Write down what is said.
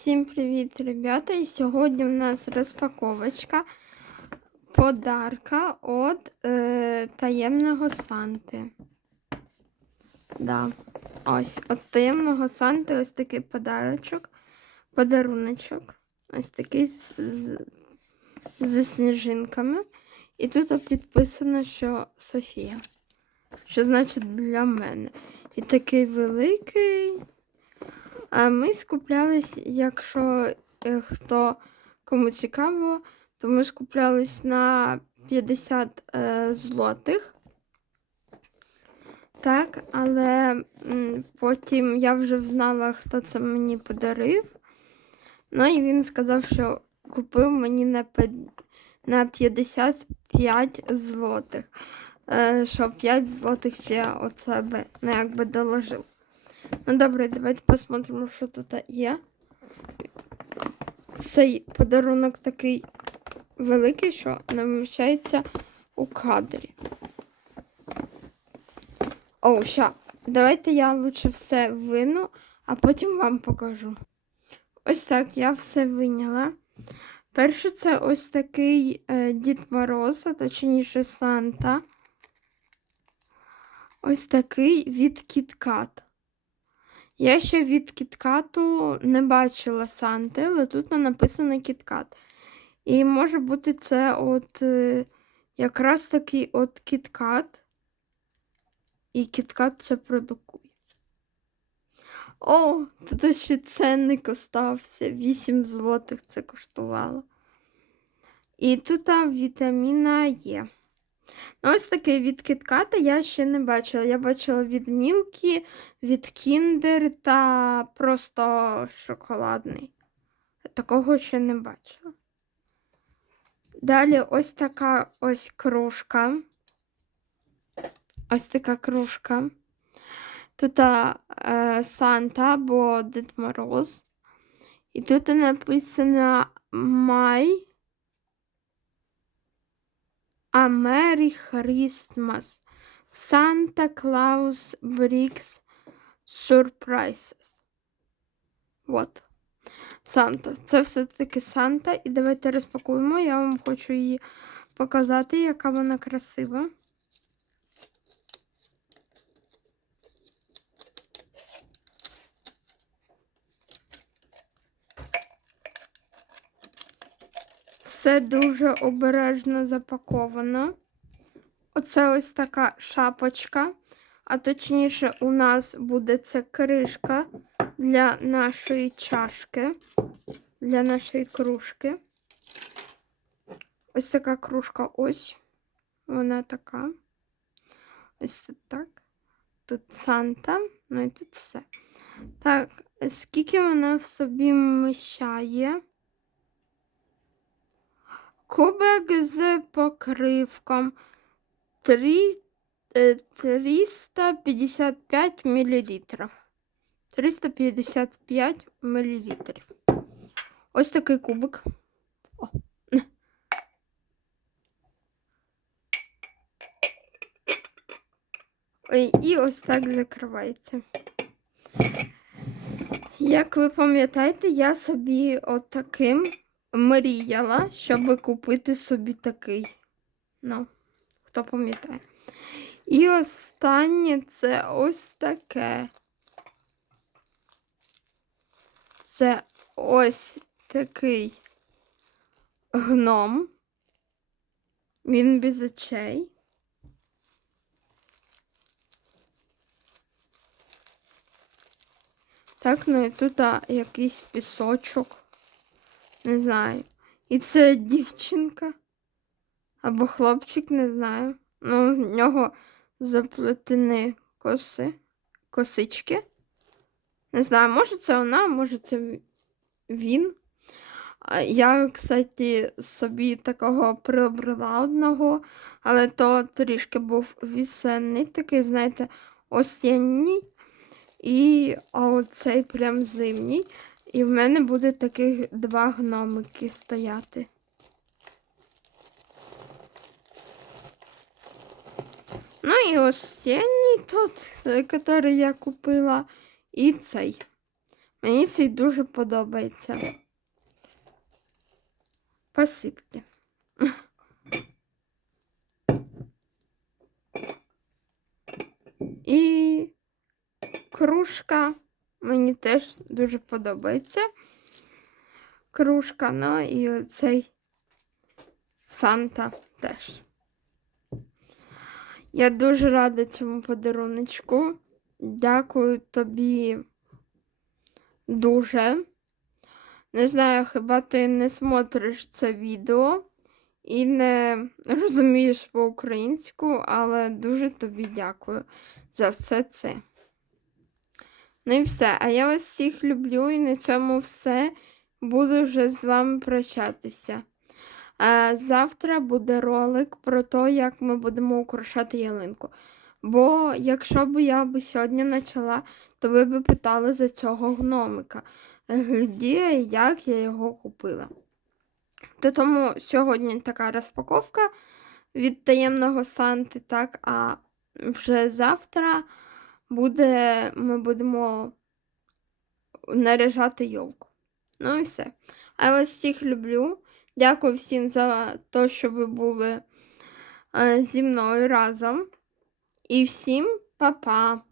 Всім привіт, ребята! І сьогодні в нас розпаковочка подарка від е, таємного Санти. Да. Ось від таємного Санти ось такий подарочок, подаруночок. Ось такий з, з, зі сніжинками. І тут підписано, що Софія. Що значить для мене. І такий великий. А ми скуплялись, якщо е, хто кому цікаво, то ми скуплялись на 50 е, злотих. Так, але потім я вже знала, хто це мені подарив. Ну і він сказав, що купив мені на, на 55 злотих. Е, що 5 злотих ще себе ну, якби доложив. Ну добре, давайте посмотримо, що тут є. Цей подарунок такий великий, що не вміщається у кадрі. О, ща. Давайте я лучше все вину, а потім вам покажу. Ось так я все виняла. Перше, це ось такий е, Дід Мороз, а точніше Санта. Ось такий від Кіткат. Я ще від Кіткату не бачила Санти, але тут написано Кіткат. І може бути це от е, якраз таки от Кіткат. І Кіткат це продукує. О, тут ще ценник остався. 8 злотих це коштувало. І тут вітаміна Є. Ось такий від кітката я ще не бачила. Я бачила від Мілкі, від Кіндер та просто шоколадний. Такого ще не бачила. Далі ось така ось кружка. Ось така кружка. Тут е, Санта або Дед Мороз. І тут написано Май. A Merry Christmas. Santa Claus brings surprises. От. Санта. Це все-таки Санта. І давайте розпакуємо. Я вам хочу її показати, яка вона красива. Все дуже обережно запаковано. Оце ось така шапочка. А точніше, у нас буде це кришка для нашої чашки, для нашої кружки. Ось така кружка ось. Вона така. Ось тут так. Тут Санта, ну і тут все. Так, скільки вона в собі вміщає? Кубик з покривком 3, е, 355 мл. 355 мл. Ось такий кубик. О. І ось так закривається. Як ви пам'ятаєте, я собі отаким мріяла, щоб купити собі такий. Ну, хто пам'ятає. І останнє це ось таке. Це ось такий гном. Він без очей. Так, ну і тут а, якийсь пісочок. Не знаю. І це дівчинка. Або хлопчик, не знаю. Ну, в нього заплетені коси, косички. Не знаю, може це вона, може це він. Я, кстати, собі такого приобрела одного, але то трішки був вісенний, такий, знаєте, осінній. І оцей прям зимній. І в мене буде таких два гномики стояти. Ну і останній тот, який я купила, і цей. Мені цей дуже подобається. Посипки. І кружка мені теж дуже подобається. Кружка, ну і цей Санта теж. Я дуже рада цьому подаруночку. Дякую тобі дуже. Не знаю, хіба ти не смотриш це відео і не розумієш по-українську, але дуже тобі дякую за все це. Ну і все. А я вас всіх люблю і на цьому все. Буду вже з вами прощатися. А завтра буде ролик про те, як ми будемо украшати ялинку. Бо якщо б я б сьогодні почала, то ви б питали за цього гномика, де і як я його купила. То тому сьогодні така розпаковка від таємного Санти, так, а вже завтра буде, ми будемо наряжати йолку. Ну і все. А я вас всіх люблю. Дякую всім за те, що ви були е, зі мною разом. І всім па-па!